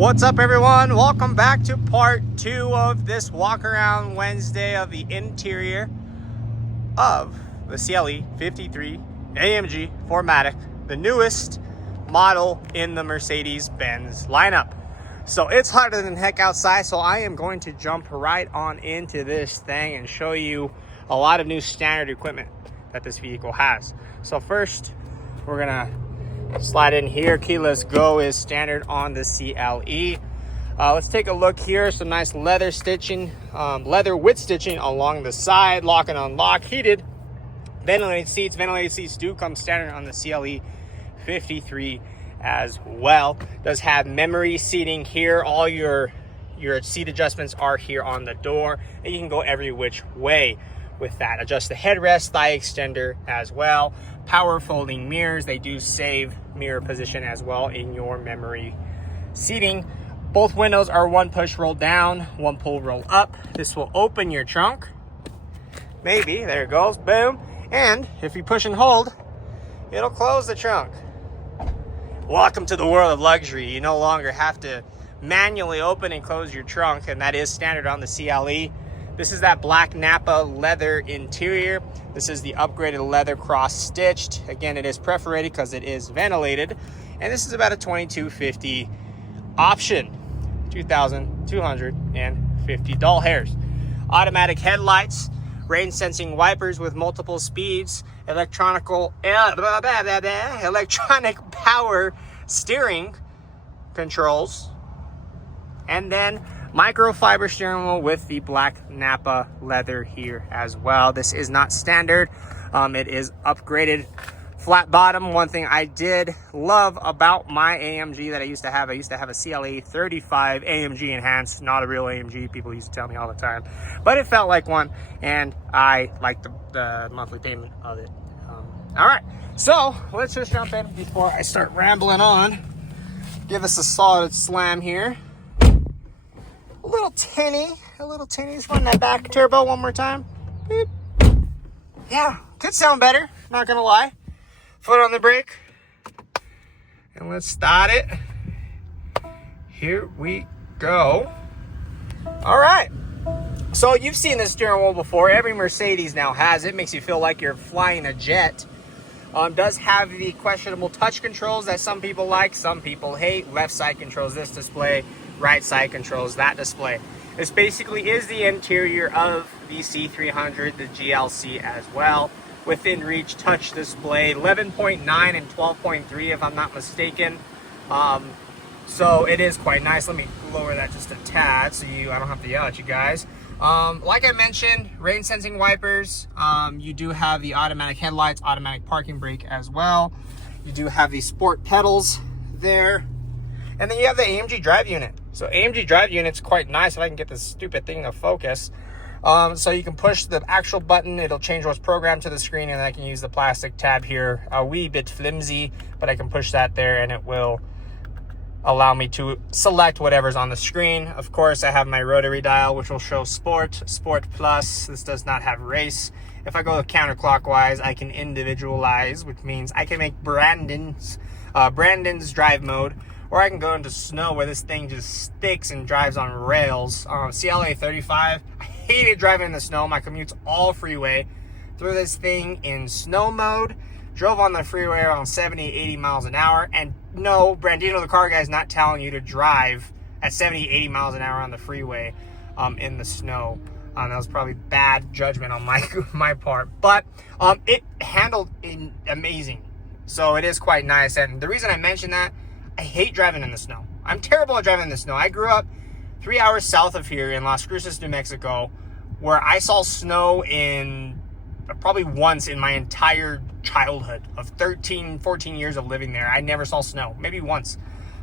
What's up, everyone? Welcome back to part 2 of this walk around Wednesday of the interior of the CLE 53 AMG 4MATIC, the newest model in the Mercedes-Benz lineup. So it's hotter than heck outside, so I am going to jump right on into this thing and show you a lot of new standard equipment that this vehicle has. So first, we're gonna slide in here. Keyless go is standard on the CLE. Let's take a look here. Some nice leather stitching, leather with stitching along the side, lock and unlock, heated, ventilated seats. Ventilated seats do come standard on the CLE 53 as well. Does have memory seating here. All your seat adjustments are here on the door, and you can go every which way with that. Adjust the headrest, thigh extender as well. Power folding mirrors. They do save mirror position as well in your memory seating. Both windows are one push roll down, one pull roll up. This will open your trunk. Maybe, there it goes, boom. And if you push and hold, it'll close the trunk. Welcome to the world of luxury. You no longer have to manually open and close your trunk, and that is standard on the CLE. This is that black Napa leather interior. This is the upgraded leather cross-stitched. Again, it is perforated because it is ventilated. And this is about a $22.50 option. $2,250 hairs. Automatic headlights, rain-sensing wipers with multiple speeds, electronic power steering controls, and then microfiber steering wheel with the black Napa leather here as well. This is not standard. It is upgraded. Flat bottom. One thing I did love about my AMG that I used to have a CLE 35 AMG enhanced, not a real AMG. People used to tell me all the time, but it felt like one, and I liked the monthly payment of it. All right, so let's just jump in before I start rambling on. Give us a solid slam here. A little tinny. Just run that back turbo one more time. Beep. Yeah, could sound better, not gonna lie. Foot on the brake. And let's start it. Here we go. All right. So you've seen this steering wheel before. Every Mercedes now has it. Makes you feel like you're flying a jet. Does have the questionable touch controls that some people like, some people hate. Left side controls this display. Right side controls that display. This basically is the interior of the C300, the GLC as well. Within reach touch display, 11.9 and 12.3 if I'm not mistaken. So it is quite nice. Let me lower that just a tad so I don't have to yell at you guys. Like I mentioned, rain sensing wipers. You do have the automatic headlights, automatic parking brake as well. You do have the sport pedals there. And then you have the AMG drive unit. So AMG drive unit's quite nice. If I can get this stupid thing to focus. So you can push the actual button. It'll change what's programmed to the screen, and I can use the plastic tab here. A wee bit flimsy, but I can push that there and it will allow me to select whatever's on the screen. Of course, I have my rotary dial, which will show Sport, Sport Plus. This does not have race. If I go counterclockwise, I can individualize, which means I can make Brandon's drive mode, or I can go into snow where this thing just sticks and drives on rails. CLA 35, I hated driving in the snow. My commute's all freeway. Threw this thing in snow mode, drove on the freeway around 70, 80 miles an hour. And no, Brandino the car guy is not telling you to drive at 70, 80 miles an hour on the freeway in the snow. That was probably bad judgment on my part. But it handled amazing. So it is quite nice. And the reason I mention that, I hate driving in the snow. I'm terrible at driving in the snow. I grew up 3 hours south of here in Las Cruces, New Mexico, where I saw snow in probably once in my entire childhood of 13, 14 years of living there. I never saw snow, maybe once.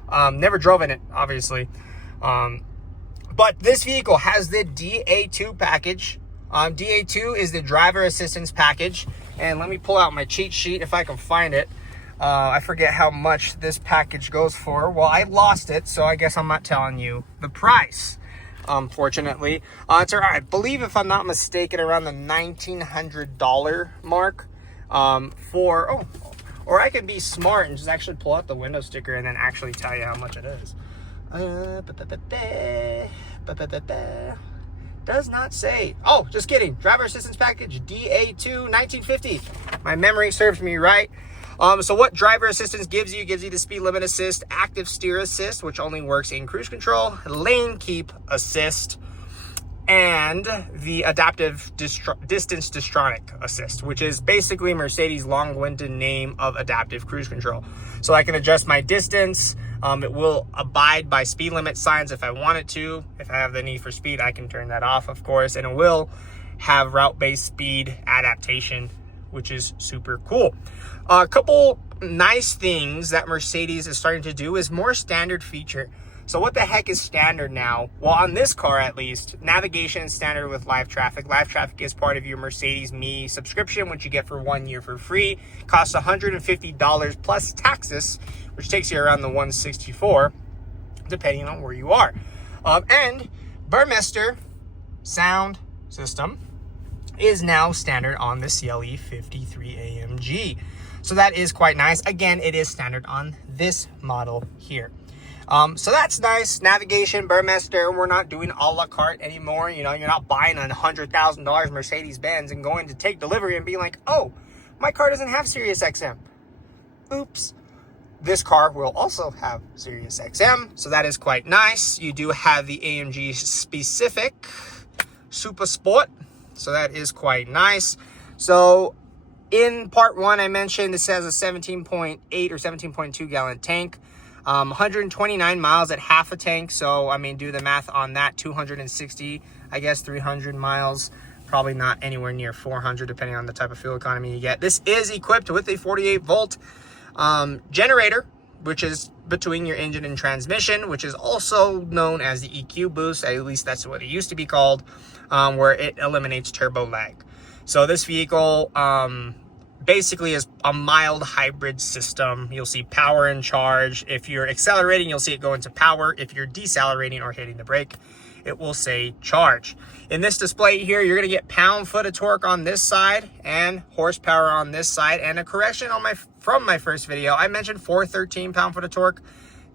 Never drove in it, obviously. But this vehicle has the DA2 package. DA2 is the driver assistance package. And let me pull out my cheat sheet if I can find it. I forget how much this package goes for. Well, I lost it, so I guess I'm not telling you the price, unfortunately. It's I believe, if I'm not mistaken, around the $1,900 mark. Or I could be smart and just actually pull out the window sticker and then actually tell you how much it is. Does not say. Oh, just kidding. Driver assistance package DA2 1950. My memory serves me right. So what driver assistance gives you the speed limit assist, active steer assist, which only works in cruise control, lane keep assist, and the adaptive distance distronic assist, which is basically Mercedes' long-winded name of adaptive cruise control. So I can adjust my distance. It will abide by speed limit signs if I want it to. If I have the need for speed, I can turn that off, of course, and it will have route-based speed adaptation, which is super cool. A couple nice things that Mercedes is starting to do is more standard feature. So what the heck is standard now? Well, on this car at least, navigation is standard with live traffic. Live traffic is part of your Mercedes Me subscription, which you get for 1 year for free. Costs $150 plus taxes, which takes you around the $164, depending on where you are. And Burmester sound system is now standard on the CLE 53AMG. So that is quite nice. Again, it is standard on this model here. So that's nice. Navigation, Burmester, we're not doing a la carte anymore. You know, you're not buying a $100,000 Mercedes-Benz and going to take delivery and being like, oh, my car doesn't have Sirius XM. Oops. This car will also have Sirius XM, so that is quite nice. You do have the AMG specific Super Sport, so that is quite nice. So in part one, I mentioned this has a 17.8 or 17.2 gallon tank. 129 miles at half a tank. So, I mean, do the math on that. 260, I guess 300 miles. Probably not anywhere near 400, depending on the type of fuel economy you get. This is equipped with a 48 volt generator, which is between your engine and transmission, which is also known as the EQ boost. At least that's what it used to be called, where it eliminates turbo lag. So this vehicle, basically is a mild hybrid system. You'll see power and charge. If you're accelerating, you'll see it go into power. If you're decelerating or hitting the brake, it will say charge. In this display here, you're gonna get pound-foot of torque on this side and horsepower on this side. And a correction on from my first video, I mentioned 413 pound-foot of torque.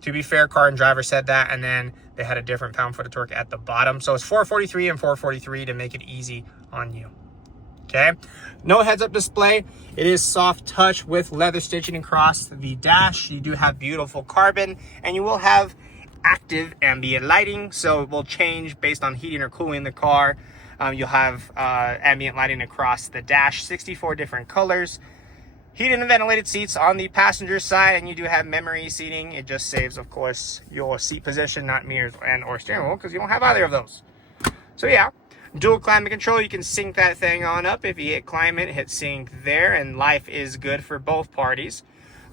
To be fair, Car and Driver said that, and then they had a different pound-foot of torque at the bottom. So it's 443 and 443 to make it easy on you. Okay, no heads-up display. It is soft touch with leather stitching across the dash. You do have beautiful carbon, and you will have active ambient lighting, so it will change based on heating or cooling the car. You'll have ambient lighting across the dash, 64 different colors. Heated and ventilated seats on the passenger side, and you do have memory seating. It just saves, of course, your seat position, not mirrors and or steering wheel, because you don't have either of those. So yeah. Dual climate control, you can sync that thing on up. If you hit climate, hit sync there, and life is good for both parties.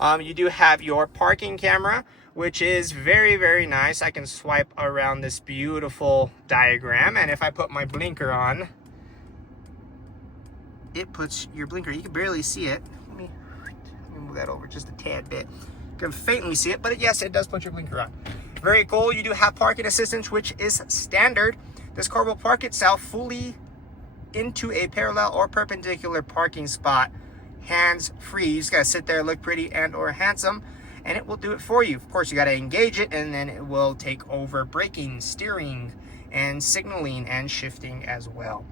You do have your parking camera, which is very, very nice. I can swipe around this beautiful diagram, and if I put my blinker on, it puts your blinker, you can barely see it. Let me move that over just a tad bit. You can faintly see it, but yes, it does put your blinker on. Very cool. You do have parking assistance, which is standard. This car will park itself fully into a parallel or perpendicular parking spot, hands free. You just gotta sit there, look pretty and or handsome, and it will do it for you. Of course, you gotta engage it, and then it will take over braking, steering, and signaling and shifting as well.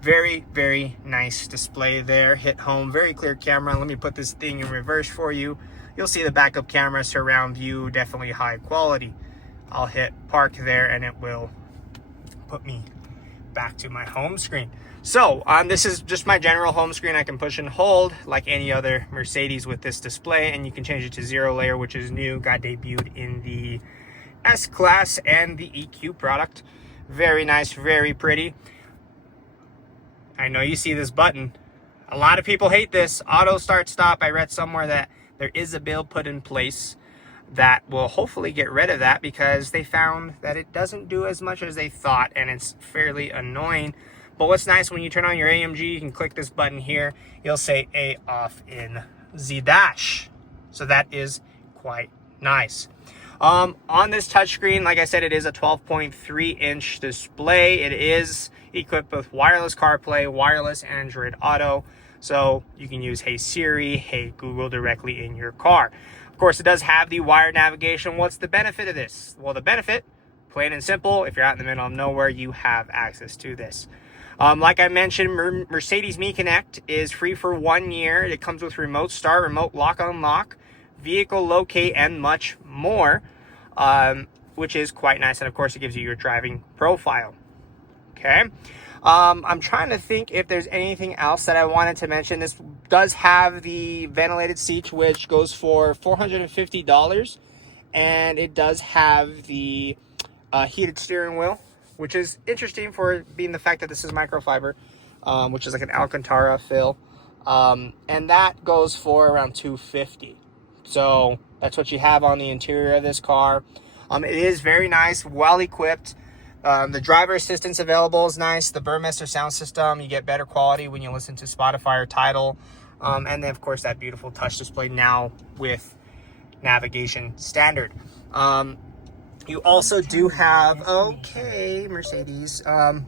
Very, very nice display there. Hit home, very clear camera. Let me put this thing in reverse for you. You'll see the backup camera, surround view, definitely high quality. I'll hit park there, and it will put me back to my home screen. So this is just my general home screen. I can push and hold like any other Mercedes with this display, and you can change it to 0 layer, which is new, got debuted in the S-Class and the EQ product. Very nice, very pretty. I know you see this button. A lot of people hate this. Auto start stop. I read somewhere that there is a bill put in place that will hopefully get rid of that, because they found that it doesn't do as much as they thought, and it's fairly annoying. But what's nice, when you turn on your AMG, you can click this button here. You'll say A off in the dash. So that is quite nice. On this touchscreen, like I said, it is a 12.3-inch display. It is equipped with wireless CarPlay, wireless Android Auto. So you can use Hey Siri, Hey Google directly in your car. Of course, it does have the wired navigation. What's the benefit of this? Well, the benefit, plain and simple, if you're out in the middle of nowhere, you have access to this. Like I mentioned, Mercedes Me Connect is free for 1 year. It comes with remote start, remote lock unlock, vehicle locate, and much more, which is quite nice. And of course, it gives you your driving profile. Okay. I'm trying to think if there's anything else that I wanted to mention. This does have the ventilated seats, which goes for $450. And it does have the heated steering wheel, which is interesting for being the fact that this is microfiber, which is like an Alcantara fill. And that goes for around $250. So that's what you have on the interior of this car. It is very nice, well equipped. The driver assistance available is nice. The Burmester sound system, you get better quality when you listen to Spotify or Tidal. And then of course that beautiful touch display now with navigation standard. You also do have, okay, Mercedes,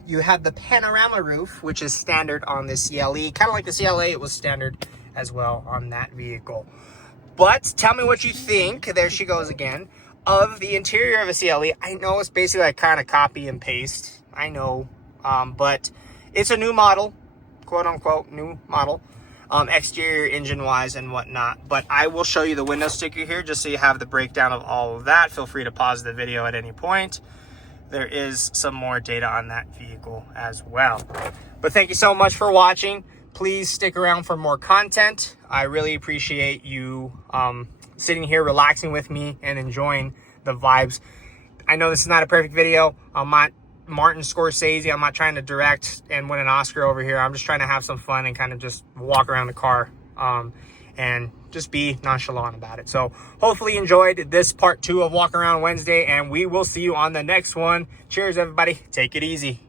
you have the panorama roof, which is standard on the CLE. Kind of like the CLA, it was standard as well on that vehicle. But tell me what you think, there she goes again, of the interior of a CLE. I know it's basically like kind of copy and paste, I know, but it's a new model, quote unquote, new model. Exterior engine wise and whatnot, but I will show you the window sticker here just so you have the breakdown of all of that. Feel free to pause the video at any point. There is some more data on that vehicle as well. But thank you so much for watching. Please stick around for more content. I really appreciate you sitting here relaxing with me and enjoying the vibes. I know this is not a perfect video. I'm not Martin Scorsese. I'm not trying to direct and win an Oscar over here. I'm just trying to have some fun and kind of just walk around the car and just be nonchalant about it. So hopefully you enjoyed this part 2 of Walk Around Wednesday, and we will see you on the next one. Cheers, everybody. Take it easy.